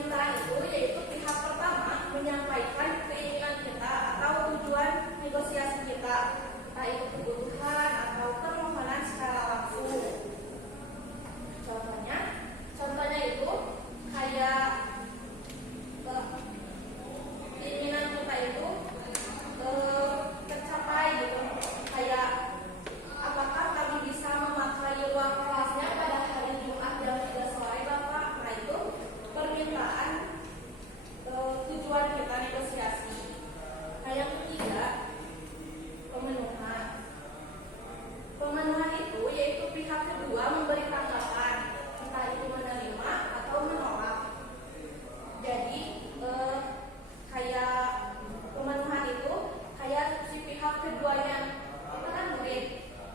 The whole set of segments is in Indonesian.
permintaan itu yaitu pihak pertama menyampaikan keinginan kita atau tujuan negosiasi kita, entah itu kebutuhan atau permohonan secara langsung. Contohnya itu kayak keinginan kita itu tercapai gitu, kayak apakah kami bisa memakai ruang kelasnya pada hari Jumat jam 3 sore Bapak. Nah itu permintaan tujuan kita negosiasi. Nah yang ketiga, pemenuhan. Pemenuhan itu yaitu pihak kedua memberi tanggapan, entah itu menerima atau menolak. Jadi kayak pemenuhan itu kayak si pihak keduanya, kita kan murid,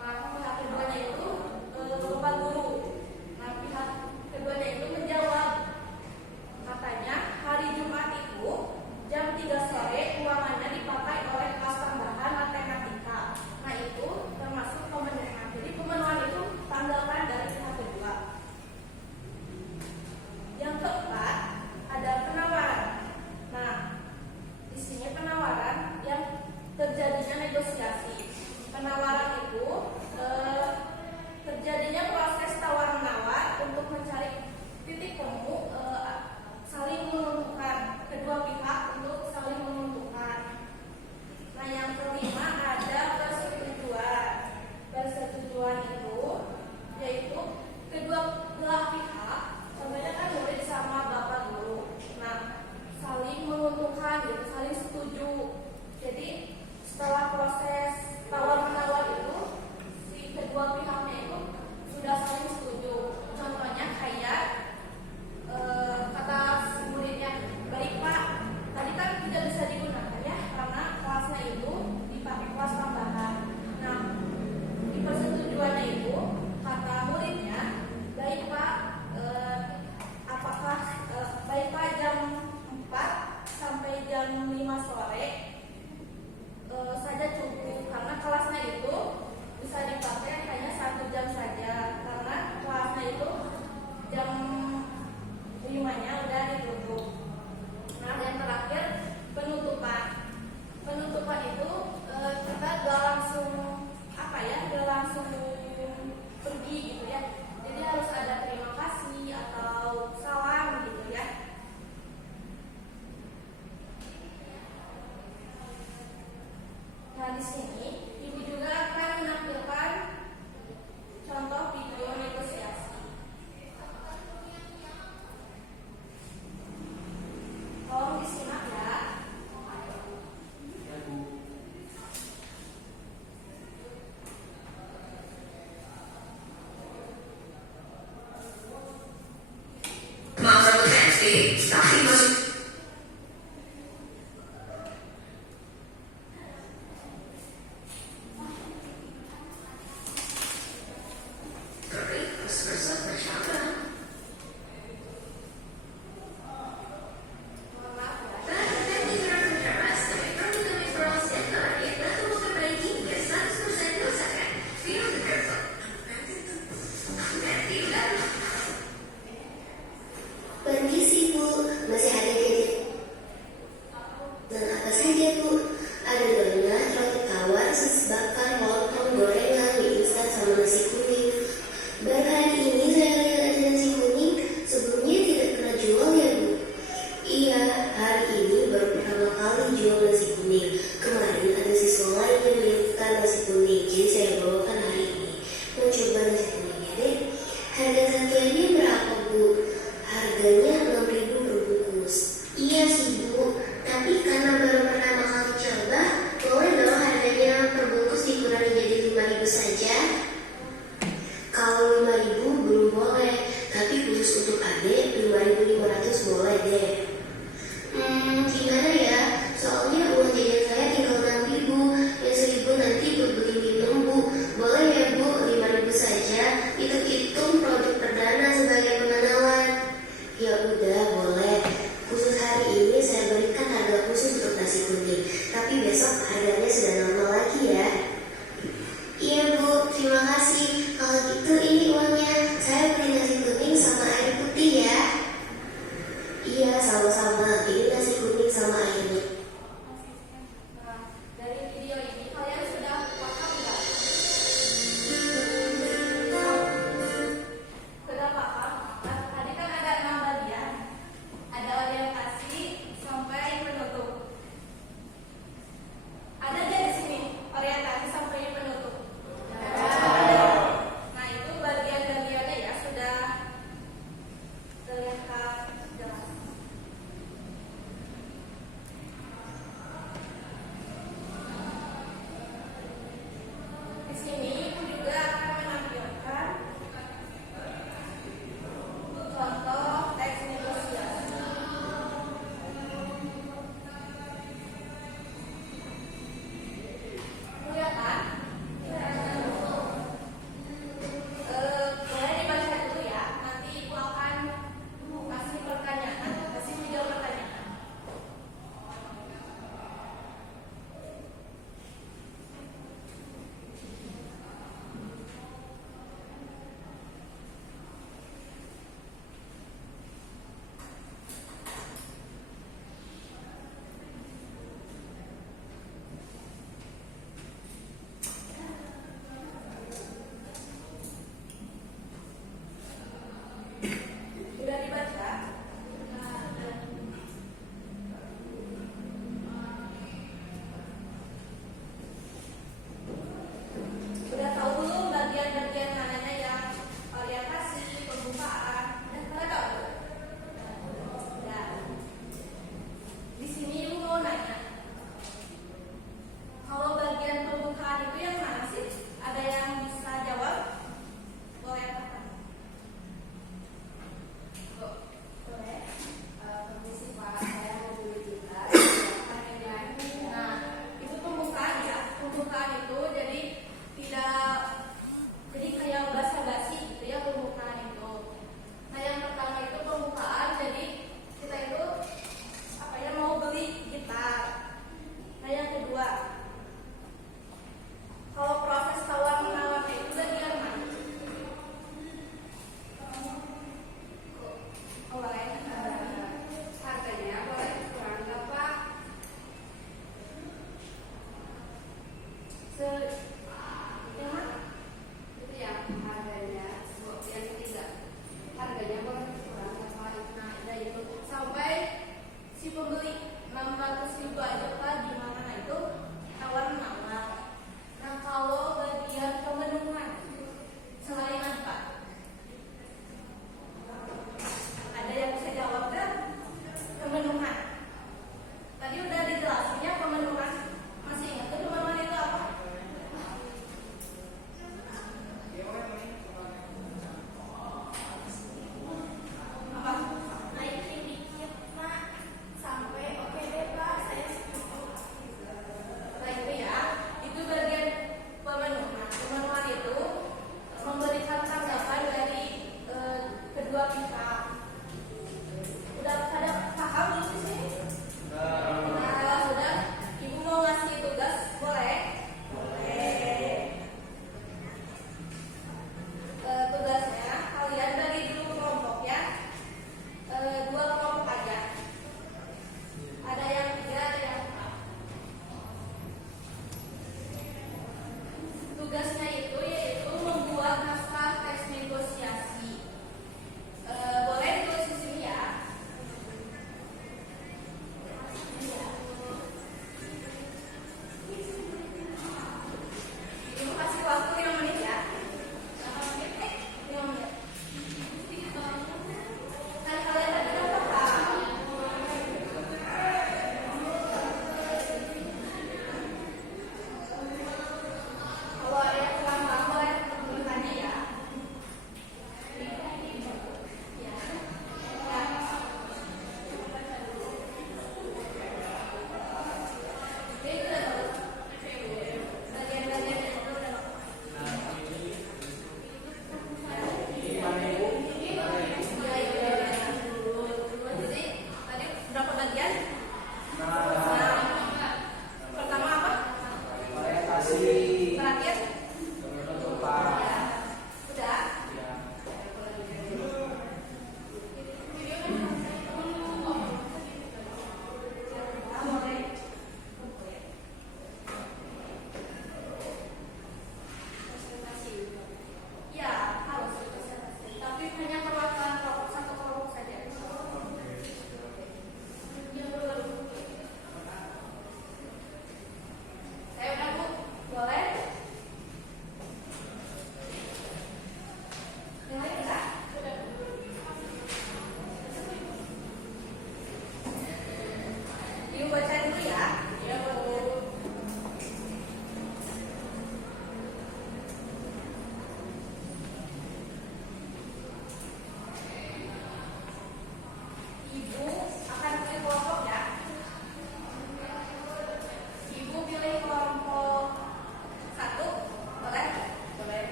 nah pihak keduanya itu bapak guru. Nah pihak keduanya itu menjawab, katanya hari Jumat itu jam 3 sore ruangannya dipakai oleh kelas tambahan matematika. Nah itu termasuk pemenuhan. Jadi pemenuhan itu tanggapan dari pihak kedua. Yang keempat ada penawaran. Nah di sini penawaran yang terjadinya negosiasi. Penawaran itu terjadinya proses tawar-menawar untuk mencari titik temu, saling menentukan, kedua pihak untuk saling menentukan. Nah yang kelima ada persetujuan. Persetujuan itu yaitu kedua belah pihak, contohnya kan murid sama bapak guru, nah saling menguntungkan gitu, saling setuju. Jadi setelah proses tawar-menawar itu si kedua pihaknya itu sudah saling setuju. Contohnya kayak kata si muridnya, baik Pak, tadi kan tidak bisa digunakan ya karena kelasnya itu dipakai kelas tambahan. Nah di persetujuannya itu kata muridnya, baik Pak, apakah baik Pak jam 4 sampai jam 5 sore saja cukup, karena kelasnya itu bisa dipakai hanya 1 jam saja, karena kelasnya itu jam 5-nya udah ditutup. Nah yang terakhir penutupan. Penutupan itu kita gak langsung gak langsung pergi gitu ya. Jadi harus ada terima kasih atau salam gitu ya. Nah di sini Ibu juga akan menampilkan contoh video negosiasi. Tolong disimak ya. Permisi Bu,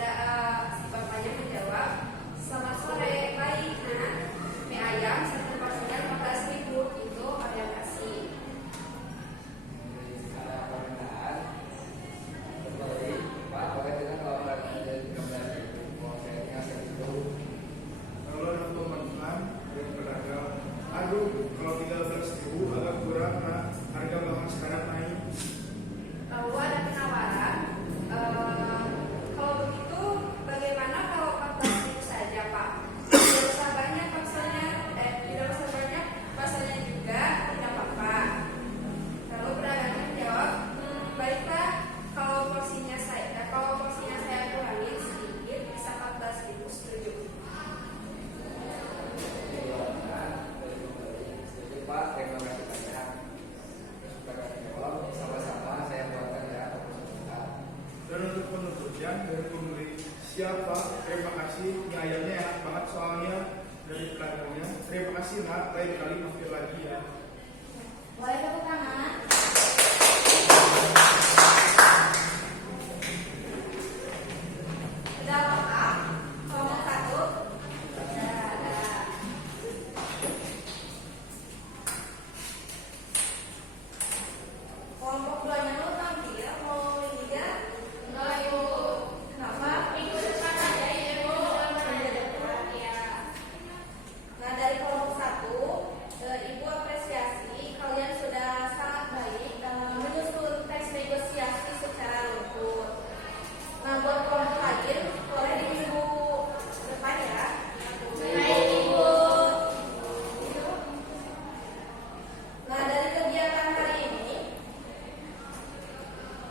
si bapaknya menjawab, selamat sore, baik nak. Mie ayam satu porsinya 15.000, itu ayam kasih. Kalau ada teman-teman dan pedagang, aduh kalau 13.000 agak kurang nak, harga bahan sekarang naik. Lalu ada penawaran, kalau begitu bagaimana kalau 14.000 saja Pak? Tidak usah banyak paksanya, tidak usah banyak pasalnya juga, tidak apa-apa. Lalu pedagangnya menjawab, baiklah, kalau porsinya saya kurangin sedikit, bisa 14.000, setuju. Pak, terima kasih banyak. Sama-sama, saya buatkan ya. Dan untuk penutupnya dari pembeli siapa, terima kasih. Mie ayamnya enak banget soalnya dari pedagangnya. Terima kasih nak, lain kali mampir lagi ya. Boleh tepuk tangan. Sudah lengkap? Kelompok 1. Kelompok 2-nya lo tampil, mau ini ya? Enggak yuk. Kenapa? Ikut depan aja ya, Bu. Depan ya. Nah, dari kelompok 1, Ibu apresiasi kalian sudah sangat baik dalam menyusun teks negosiasi secara runtut. Nah, buat kelompok lain, boleh di minggu depan ya. Baik, Ibu. Nah, dari kegiatan hari ini,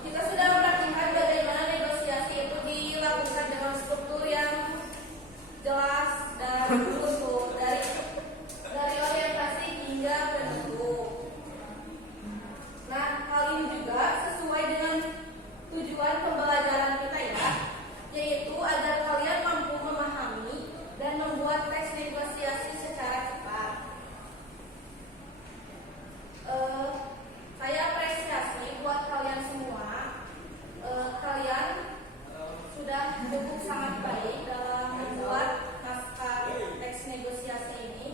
kita sudah mempraktikkan bagaimana negosiasi itu dilakukan dengan struktur yang jelas dan runtut dari orientasi hingga bentuk. Nah, hal ini juga sesuai dengan tujuan pembelajaran kita ya, yaitu agar kalian mampu memahami dan membuat teks negosiasi secara cepat. Saya apresiasi buat kalian semua. Kalian sudah cukup sangat baik dalam membuat naskah teks negosiasi ini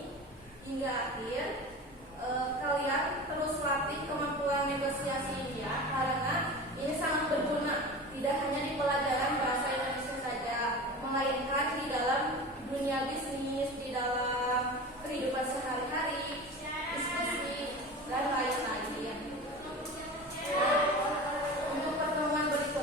hingga akhir. Kalian terus latih kemampuan negosiasi ini ya, karena ini sangat berguna tidak hanya di pelajaran bahasa Indonesia saja, melainkan di dalam dunia bisnis, di dalam